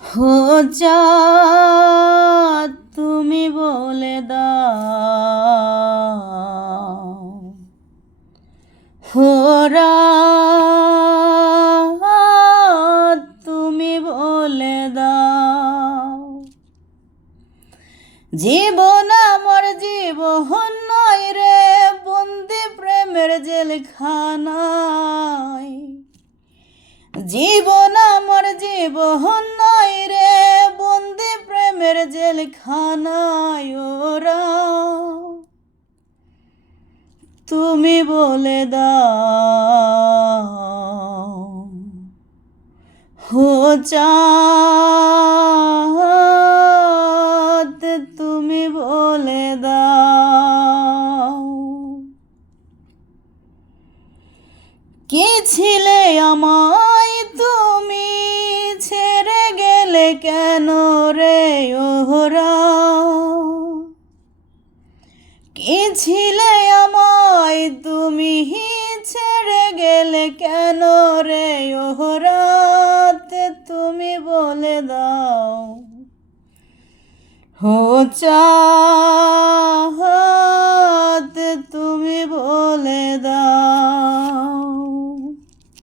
হো চাঁদ তুমি বলে দাও, হো রাত তুমি বলে দাও, জীবন আমার জীবন নয় রে বন্দি প্রেমের জেলখানায়। জীবন আমার জীবন নয় রে বন্দি প্রেমের জেলখানায়। ওরা তুমি বলে দাও, হো চাঁদ তুমি বলে দাও, কে ছিলে আমায় তুমি ছেড়ে গেলে কেন রে ওরা? কে ছিলে আমায় তুমি ছেড়ে গেলে কেন রে ওরা? তুমি বলে দাও, হো চাঁদ